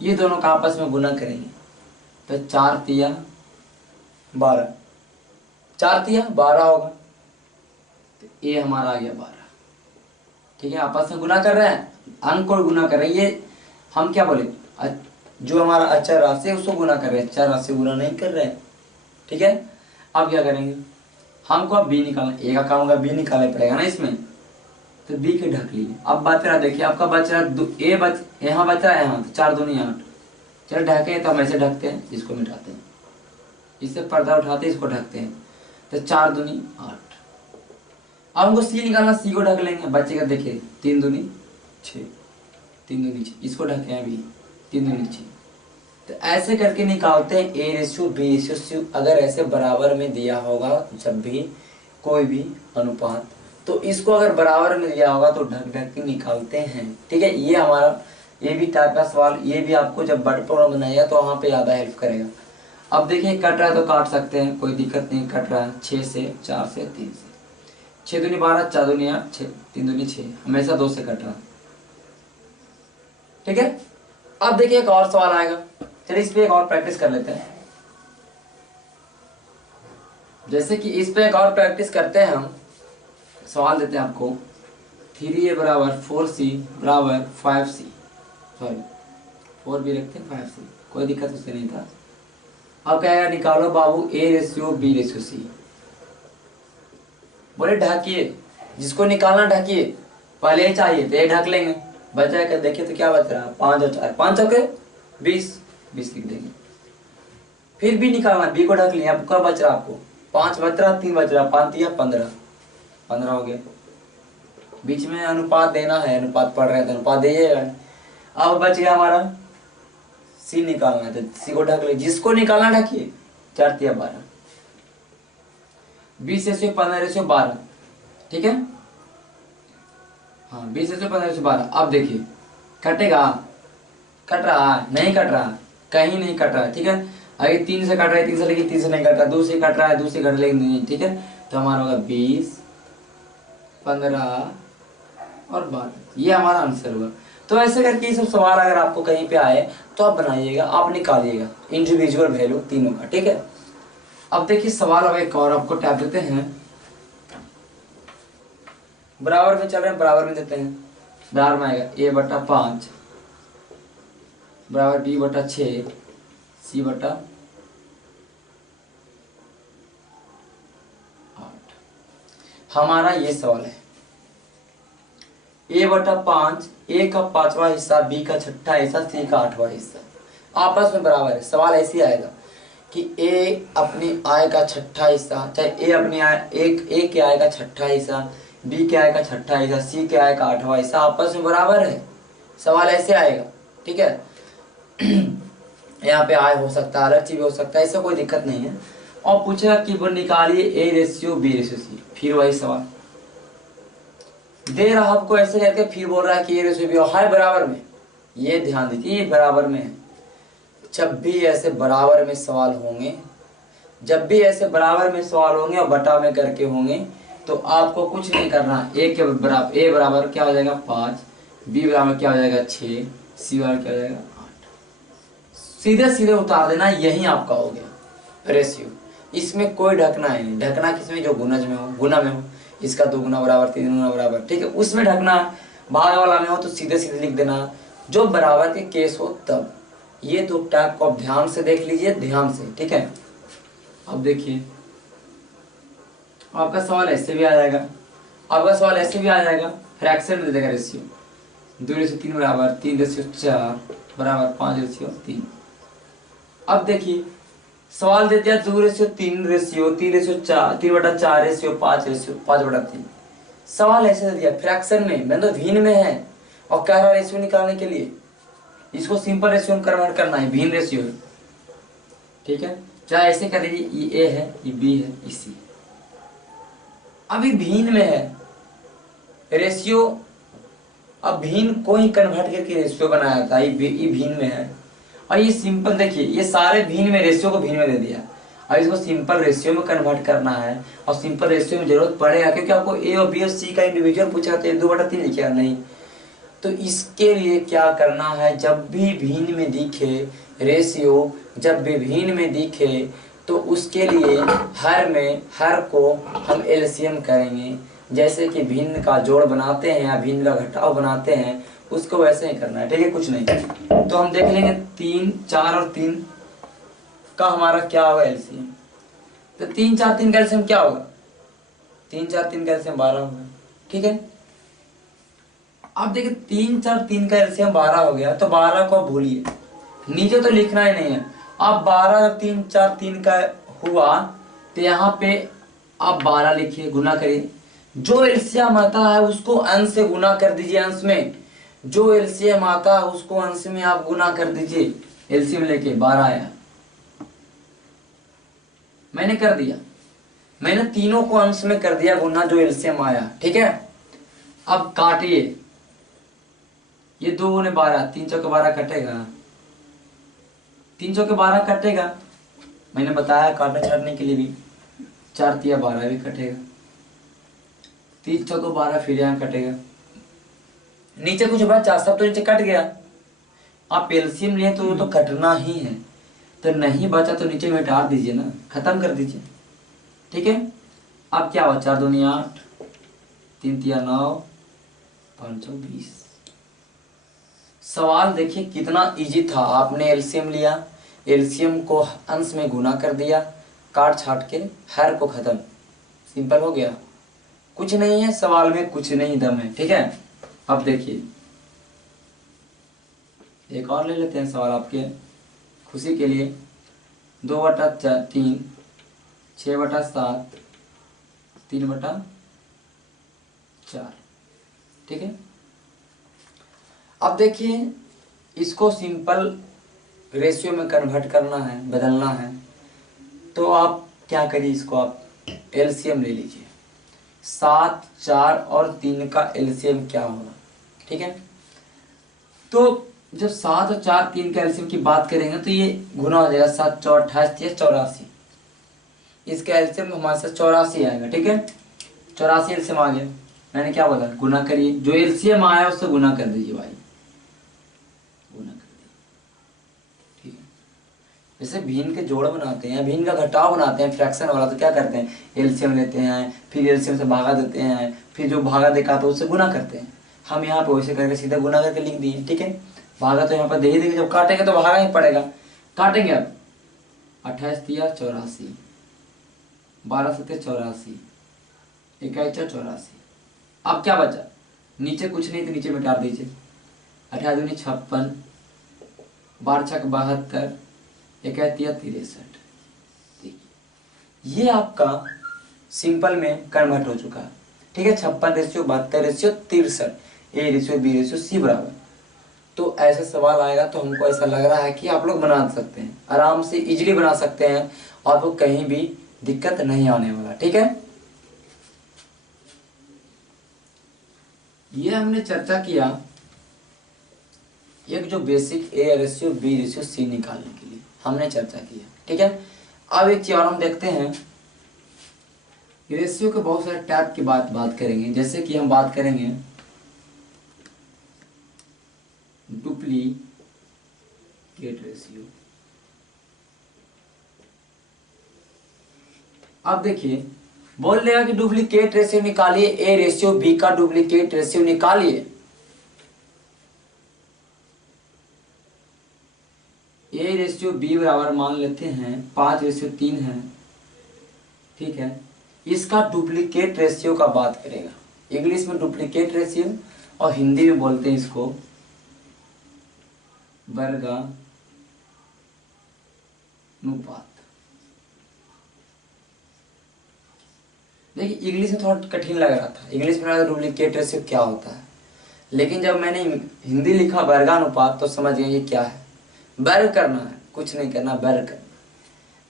ये दोनों का आपस में गुना करेंगे, तो 4 तिया 12, 4 तिया 12 होगा, तो a हमारा आ गया 12, ठीक है। आपस में गुना कर रहे हैं, अंक को गुना कर रहे हैं, ये हम क्या बोले, जो हमारा अचर राशि है उसको गुना कर रहे हैं, चर राशि गुना नहीं कर रहे हैं, ठीक है। अब क्या करेंगे, हमको अब b निकालना, a का काम होगा b निकालना पड़ेगा ना इसमें, तो b के ढक लीजिए। अब बच रहा, देखिए आपका बच रहा a यहाँ बच रहा है, यहाँ तो 4 दूनी 8, चलो ढके तो हम ऐसे ढकते हैं, इसको मिटाते हैं, इससे पर्दा उठाते हैं, इसको ढकते हैं, तो 4 दूनी 8। अब हमको c निकालना, c को ढक लेंगे, बचेगा देखिए 3 दूनी 6, 3 दूनी 6, इसको ढके हैं अभी 3 दूनी 6। तो ऐसे करके निकालते हैं a ratio b ratio c। अगर ऐसे बराबर में दिया होगा जब भी कोई भी अनुपात, तो इसको अगर बराबर में दिया होगा तो ढक ढक के निकालते हैं, ठीक है। ये हमारा ये भी टाइप का सवाल, ये भी आपको जब बड़ प्रॉब्लम बनाएगा तो वहाँ पे ज़्यादा हेल्प करेगा। अब देखिए कट रहा है तो काट सकते हैं, कोई दिक्कत नहीं, कट रहा है 6 से, 4 से, 3 से, 6 दूनी 12, 4 दूनी 8, 6 3 दूनी 6, हमेशा 2 से कट रहा, ठीक है। अब देखिए एक और सवाल आएगा, चलिए इस पे एक और प्रैक्टिस कर लेते हैं। जैसे कि इस पे एक और प्रैक्टिस करते हैं हम, सवाल देते हैं आपको 3a बराबर 4c बराबर 5c, सॉरी 4b रखते हैं 5c, कोई दिक्कत उससे नहीं था। अब कहेगा निकालो बाबू a ratio b ratio c। बोले ढकिए, जिसको निकालना ढकिए, पहले ही चाहिए तो ये ढक लेंगे, बचा कर देखिए तो क्या बच रहा है, 5 और 4, 5 चौके 20, 20 लिख देंगे। फिर भी निकालना, b को ढक लिया, अब क्या बच रहा आपको, 5 बच रहा, 3 बच रहा, 5 या 15, 15 हो गया। बीच में अनुपात देना है, अनुपात पढ़ रहे हैं तो अनुपात दीजिएगा। अब बच गया हमारा c निकालना है, तो c को ढक ले, जिसको निकालना ढकिए, 4 या 12, 20 रेशियो 15 रेशियो 12, ठीक है। हाँ 20 रेशियो 15 रेशियो 12। अब देखिए कटेगा, कट रहा है, नहीं कट रहा, कहीं नहीं कट रहा है, ठीक है। अगर 3 से कट रहा है 3 से, लेकिन 3 से नहीं कट रहा, 2 से कट रहा है 2 से कट रहा, लेकिन नहीं, ठीक है। तो हमारा होगा 20, 15 और 12, ये हमारा आंसर होगा। तो ऐसे करके ये सब सवाल अगर आपको कहीं पे आए तो आप बनाइएगा, आप निकालिएगा इंडिविजुअल वैल्यू तीनों का, ठीक है। अब देखिए सवाल अब एक और आपको टैब देते हैं, बराबर में चल रहे हैं, बराबर में देते हैं, बराबर में आएगा a बटा 5 बराबर b बटा 6 c बटा 8। हमारा ये सवाल है, a बटा 5, a का 5वां हिस्सा, b का 6ठा हिस्सा, c का 8वां हिस्सा आपस में बराबर है। सवाल ऐसे आएगा कि a अपनी आय का 6ठा हिस्सा, चाहे a अपनी आय a के आय का 6ठा हिस्सा, b के आय का 6ठा हिस्सा, c के आय का 8वां हिस्सा आपस में बराबर है। सवाल ऐसे आएगा, ठीक है। यहाँ पे आय हो सकता है, अलग चीज हो सकता है, इससे कोई दिक्कत नहीं है। और पूछेगा कि वो निकालिए a ratio b ratio c, फिर वही सवाल दे रहा आपको ऐसे करके, फिर बोल रहा है कि a रेशियो b है बराबर में, ये ध्यान दीजिए ये बराबर में है। जब भी ऐसे बराबर में सवाल होंगे, जब भी ऐसे बराबर में सवाल होंगे और बटा में करके होंगे, तो आपको कुछ नहीं करना। ए के बराबर, ए बराबर क्या हो जाएगा 5, बी बराबर क्या हो जाएगा 6, सी बराबर क्या हो जाएगा 8। सीधे सीधे उतार देना, यही आपका हो गया रेशियो। इसमें कोई ढकना है नहीं। ढकना किसमें? जो गुणज में हो, गुना में हो, इसका 2 गुना बराबर 3 गुना बराबर, ठीक है, उसमें ढकना। भाग वाला में हो तो सीधे सीधे लिख देना, जो बराबर के केस हो तब। ये दो टाइप को आप ध्यान से देख लीजिए, ध्यान से, ठीक है। अब देखिए आपका सवाल ऐसे भी आ जाएगा, आपका सवाल ऐसे भी आ जाएगा, फ्रैक्शन में दे देगा रेशियो 2:3 बराबर 3:4 बराबर 5:3। अब देखिए सवाल दे दिया 2:3 रेशियो 3:4 3/4 रेशियो 5:3। सवाल ऐसे दे दिया फ्रैक्शन में, मैं तो भिन्न में है और कह रहा रेशियो निकालने के लिए। इसको सिंपल रेशियो में कन्वर्ट करना है, भिन्न रेशियो है, ठीक है। चाहे ऐसे कर दीजिए, ये ए है, ये बी है, ये सी। अभी भिन्न में है रेशियो, अब भिन्न को ही कन्वर्ट करके रेशियो बनाया था, ये भिन्न में है। और ये सिंपल देखिए, ये सारे भिन्न में रेशियो को भिन्न में दे दिया। अब इसको सिंपल रेशियो में कन्वर्ट करना है, और सिंपल रेशियो में जरूरत पड़ेगा क्योंकि आपको ए और बी और सी का इंडिविजुअल पूछा तो 2/3 लिखा नहीं। तो इसके लिए क्या करना है, जब भी भिन्न में दिखे रेशियो, जब भी भिन्न में दिखे तो उसके लिए हर को हम एलसीएम करेंगे। जैसे कि भिन्न का जोड़ बनाते हैं या भिन्न का घटाव बनाते हैं, उसको वैसे ही करना है, ठीक है, कुछ नहीं। तो हम देख लेंगे 3, 4 और 3 का हमारा क्या होगा एलसीएम। तो 3, 4, 3 का एलसीएम क्या होगा? 3, 4, 3 का एलसीएम 12 होगा, ठीक है। अब देखिए 3, 4, 3 का एलसीएम 12 हो गया, तो 12 को भूलिए, नीचे तो लिखना ही नहीं है। अब 12 जब 3, 4, 3 का हुआ तो यहाँ पे आप 12 लिखिए, गुना करिए। जो एलसीएम आता है उसको अंश से गुना कर दीजिए, अंश में जो एलसीएम आता है उसको अंश में आप गुना कर दीजिए। एलसीएम लेके 12 आया, मैंने कर दिया, मैंने तीनों को अंश में कर दिया गुना, जो एलसीएम आया, ठीक है। अब काटिए, ये 2 गुने 12, 3 चौके 12 कटेगा, 3 चौके 12 कटेगा, मैंने बताया काटने छाटने के लिए भी। 4 तिया 12 भी कटेगा, 3 चौके 12 फिर यहाँ कटेगा, नीचे कुछ बचा, सब तो नीचे कट गया। आप एलसीएम लिए तो वो तो कटना ही है, तो नहीं बचा तो नीचे मिटा दीजिए ना, खत्म कर दीजिए, ठीक है। अब क्या हुआ, 4 दूनी 8, 3 तिया 9, 5 चौक 20। सवाल देखिए कितना इजी था। आपने एलसीएम लिया, एलसीएम को अंश में गुना कर दिया, काट छाट के हर को खत्म, सिंपल हो गया। कुछ नहीं है सवाल में, कुछ नहीं दम है, ठीक है। अब देखिए एक और ले लेते हैं सवाल आपके खुशी के लिए। 2/3, 6/7, 3/4, ठीक है। अब देखिए इसको सिंपल रेशियो में कन्वर्ट करना है, बदलना है, तो आप क्या करिए, इसको आप एलसीएम ले लीजिए। 7, 4 और 3 का एलसीएम क्या होगा, ठीक है। तो जब 7 और 4, 3 का एलसीएम की बात करेंगे तो ये गुना हो जाएगा, 7 4 28 या 84। इसका एलसीएम हमारे साथ 84 आएगा, ठीक है। 84 एलसीएम आ गया, मैंने क्या बोला, गुना करिए, जो एलसीएम आया उससे गुना कर दीजिए भाई, गुना कर दीजिए, ठीक है। जैसे भिन्न के जोड़ बनाते हैं, भिन्न का घटाव बनाते हैं फ्रैक्शन वाला, तो क्या करते हैं, एलसीएम लेते हैं, फिर एलसीएम से भागा देते हैं, फिर जो भागा देखा तो उससे गुना करते हैं। हम यहाँ पे वैसे करके सीधा गुना करके लिख दिए, ठीक है। भागा तो यहाँ पर दे ही देंगे, जब काटेंगे तो भागा ही पड़ेगा। काटेंगे अब 28 तिया 84, 12 7 84, 21 84। अब क्या बचा, नीचे कुछ नहीं तो नीचे मिटा दीजिए। 28 दूनी 56, 12 छक 72, 21 तिया 63। ये आपका सिंपल में कन्वर्ट हो चुका है, ठीक है। 56 ratio 72 ratio 63, A ratio B ratio C बराबर। तो ऐसे सवाल आएगा तो हमको ऐसा लग रहा है कि आप लोग बना सकते हैं, आराम से इजीली बना सकते हैं, आपको कहीं भी दिक्कत नहीं आने वाला, ठीक है। ये हमने चर्चा किया एक जो basic A ratio B ratio C निकालने के लिए हमने चर्चा किया, ठीक है। अब एक चीज और हम देखते हैं, रेशियो के बहुत सारे टाइप की बात करेंगे। जैसे कि हम बात करेंगे डुप्लीकेट रेशियो। अब देखिए बोल रहा कि डुप्लीकेट रेशियो निकालिए, ए रेशियो बी का डुप्लीकेट रेशियो निकालिए। ए रेशियो बी बराबर मान लेते हैं 5:3 है, ठीक है। इसका डुप्लीकेट रेशियो का बात करेगा, इंग्लिश में डुप्लीकेट रेशियो और हिंदी में बोलते हैं इसको वर्गानुपात। देखिए इंग्लिश में थोड़ा कठिन लग रहा था, इंग्लिश में लगा डुप्लीकेट रेशियो क्या होता है, लेकिन जब मैंने हिंदी लिखा वर्गानुपात तो समझ गए ये क्या है। वर्ग करना है, कुछ नहीं करना, वर्ग करना।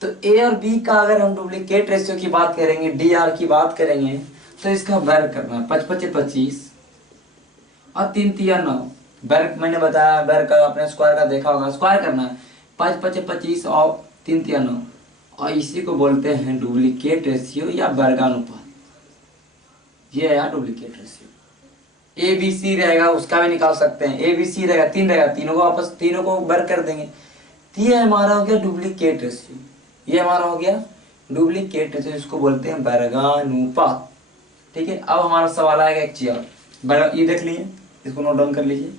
तो ए और बी का अगर हम डुप्लीकेट रेशियो की बात करेंगे, डी आर की बात करेंगे, तो इसका वर्ग करना है। 5×5 = 25 और 3×3 = 9। वर्ग मैंने बताया, वर्ग का अपने स्क्वायर का देखा होगा, स्क्वायर करना है। 5×5 = 25 और 3×3 = 9, और इसी को बोलते हैं डुप्लीकेट रेशियो या वर्गानुपात। ये है duplicate ratio. A B C रहेगा उसका भी निकाल सकते हैं, ए बी सी रहेगा 3 रहेगा, तीनों को वर्ग कर देंगे। तो ये हमारा हो गया डुप्लीकेट रेशियो, ये हमारा हो गया डुप्लीकेट रेशियो, इसको बोलते हैं वर्गानुपात, ठीक है। अब हमारा सवाल आएगा एक चीज और, ये देख लीजिए, इसको नोट डाउन कर लीजिए।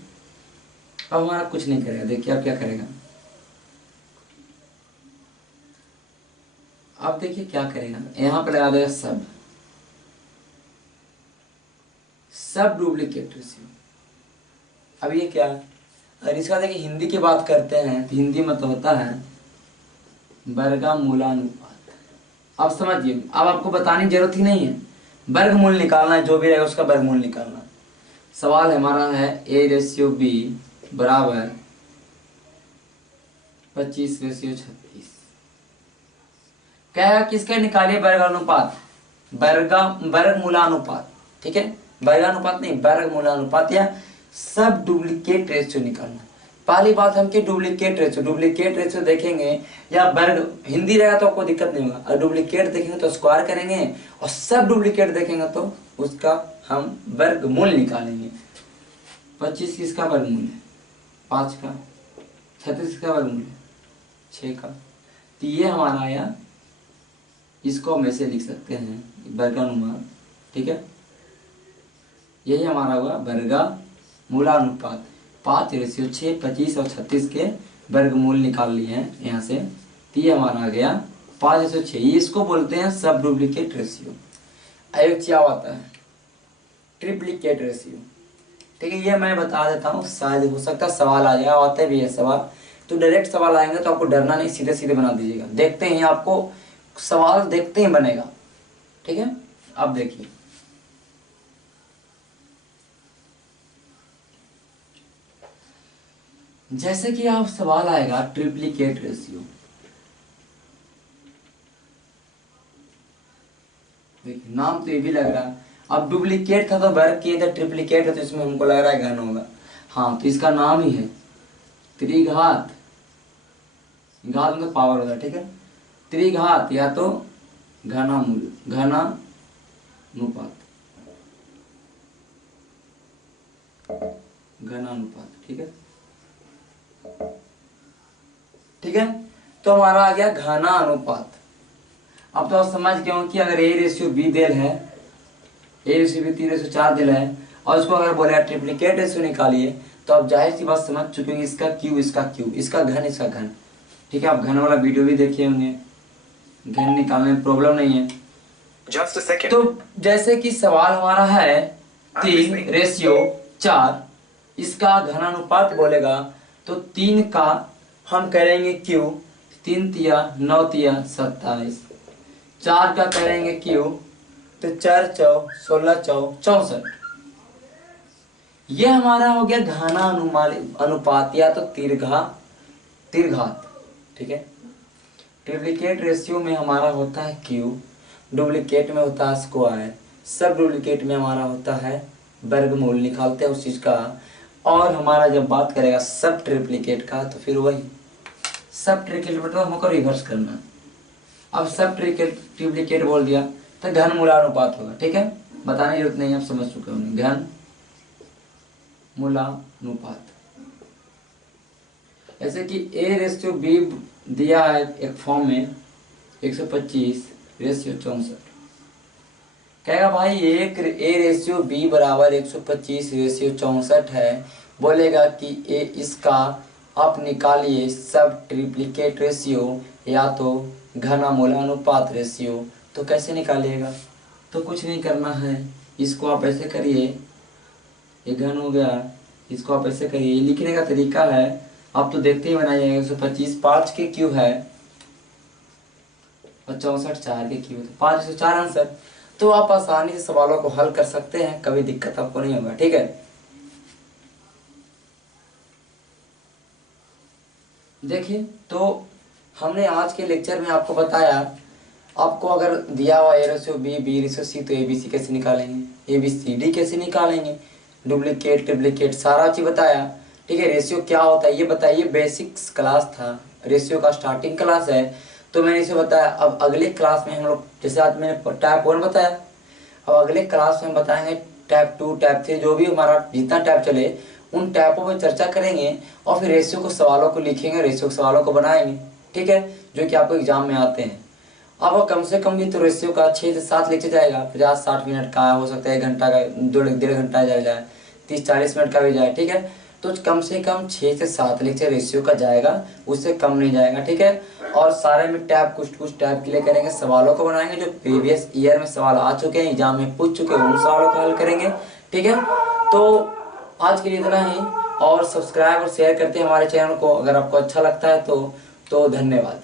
अब हमारा कुछ नहीं करेगा, देखिए अब क्या करेगा। अब देखिए क्या करेगा, यहाँ पे लगा देगा सब डुप्लीकेट रेशियो। अब ये क्या है, अगर इसका देखिए हिंदी की बात करते हैं तो हिंदी में तो होता है वर्गमूलानुपात। अब समझिए, अब आपको बताने की जरूरत ही नहीं है, वर्गमूल निकालना है, जो भी रहेगा उसका वर्गमूल निकालना। सवाल हमारा है ए रेशियो बी बराबर 25:36। क्या है, किसका निकालिए वर्गानुपात, वर्गमूलानुपात, ठीक है। वर्गानुपात नहीं, वर्गमूलानुपात या सब डुप्लीकेट रेशियो निकालना। पहली बात हम कि डुप्लीकेट रेशियो देखेंगे या वर्ग हिंदी रहेगा तो कोई दिक्कत नहीं होगा, और डुप्लीकेट देखेंगे तो स्क्वायर करेंगे, और सब डुप्लीकेट देखेंगे तो उसका हम वर्गमूल निकालेंगे। 25 किसका वर्गमूल है, 5 का। 36 किसका वर्गमूल है, 6 का। तो ये हमारा आया, इसको हम ऐसे लिख सकते हैं वर्गानुपात, ठीक है। यही हमारा हुआ वर्गमूलानुपात। 5:6, 25 और 36 के वर्गमूल निकाल लिए हैं यहाँ से, तो ये हमारा आ गया 5:6। इसको बोलते हैं सब डुप्लीकेट रेशियो। एक क्या होता है ट्रिप्लीकेट रेशियो, ठीक है। ये मैं बता देता हूँ, शायद हो सकता है सवाल आ जाए, आते भी है सवाल, तो डायरेक्ट सवाल आएंगे तो आपको डरना नहीं, सीधे सीधे बना दीजिएगा। देखते ही आपको सवाल देखते ही बनेगा, ठीक है। अब देखिए जैसे कि आप सवाल आएगा ट्रिप्लीकेट रेशियो, देखिए नाम तो ये भी लग रहा है। अब डुप्लीकेट था तो वर्ग किए थे, ट्रिप्लीकेट है तो इसमें हमको लग रहा है घन होगा। हाँ, तो इसका नाम ही है त्रिघात, घात मतलब पावर होता है, ठीक है। त्रिघात या तो घनानुपात, ठीक है, ठीक है। तो हमारा आ गया घनानुपात। अब तो आप समझ गए हो कि अगर ए रेशियो बी दिल है, ए रेशियो बी 3:4 दिल है, और उसको अगर बोले ट्रिप्लीकेट रेशियो निकालिए, तो आप जाहिर सी बात समझ चुके हैं, इसका क्यू इसका क्यू, इसका घन इसका घन, ठीक है। आप घन वाला वीडियो भी देखे होंगे, घन निकालने में प्रॉब्लम नहीं है। Just a second. तो जैसे कि सवाल हमारा है 3:4, इसका घनानुपात बोलेगा तो 3 का हम करेंगे क्यू, 3×3 = 27, 4 का करेंगे क्यू तो 4×4 = 16, 64। ये हमारा हो गया घनानुपात या तो तिरघात, ठीक है। ट्रिप्लीकेट रेशियो में हमारा होता है क्यू, डुप्लीकेट में होता है स्क्वायर, सब डुप्लीकेट में हमारा होता है वर्गमूल, निकालते हैं उस चीज का। और हमारा जब बात करेगा सब ट्रिप्लिकेट का तो फिर वही सब ट्रिप्लिकेट मतलब हमको रिवर्स करना। अब सब ट्रिप्लिकेट बोल दिया तो घन मूलानुपात होगा, ठीक है, बताने की जरूरत नहीं, आप समझ चुके होंगे। घन मूलानुपात, जैसे कि A/B दिया है एक फॉर्म में 125/64, कहेगा भाई एक A/B बराबर 125/64 है, बोलेगा कि इसका आप निकालिए सब ट्रिप्लिकेट रेशियो या तो घना मूलानुपात रेशियो। तो कैसे निकालिएगा? तो कुछ नहीं करना है, इसको आप ऐसे करिए, ये घन हो गया, इसको आप ऐसे करिए। ये लिखने का तरीका है, आप तो देखते ही बनाइएगा। 125 5 के क्यूब है और 64 4 के क्यूब, तो 5/4 आंसर। तो आप आसानी से सवालों को हल कर सकते हैं, कभी दिक्कत आपको नहीं होगा, ठीक है। देखिए, तो हमने आज के लेक्चर में आपको बताया, आपको अगर दिया हुआ A/B B/C तो ABC कैसे निकालेंगे, ABCD कैसे निकालेंगे, डुप्लीकेट ट्रिप्लिकेट सारा चीज बताया, ठीक है। रेशियो क्या होता है ये बताइए, बेसिक्स क्लास था, रेशियो का स्टार्टिंग क्लास है, तो मैंने इसे बताया। अब अगले क्लास में हम लोग, जैसे आज मैंने टाइप 1 बताया, अब अगले क्लास में बताएंगे टाइप 2 टाइप 3, जो भी हमारा जितना टाइप चले उन टाइपों पर चर्चा करेंगे और फिर रेशियो को सवालों को लिखेंगे, रेशियो के सवालों को बनाएंगे, ठीक है, जो कि आपको एग्जाम में आते हैं। अब कम से कम भी तो रेशियो का 6 से 7 लेक्चर जाएगा, 50-60 मिनट का हो सकता है, 1 घंटा का, 1.5 घंटा जाए, 30-40 मिनट का भी जाए, ठीक है। तो कम से कम 6 से 7 लेक्चर रेशियो का जाएगा, उससे कम नहीं जाएगा, ठीक है। और सारे में टैप कुछ टैप के लिए करेंगे, सवालों को बनाएंगे, जो प्रीवियस ईयर में सवाल आ चुके हैं, एग्जाम में पूछ चुके हैं, उन सवालों को हल करेंगे, ठीक है। तो आज के लिए इतना ही, और सब्सक्राइब और शेयर करते हैं हमारे चैनल को अगर आपको अच्छा लगता है तो धन्यवाद।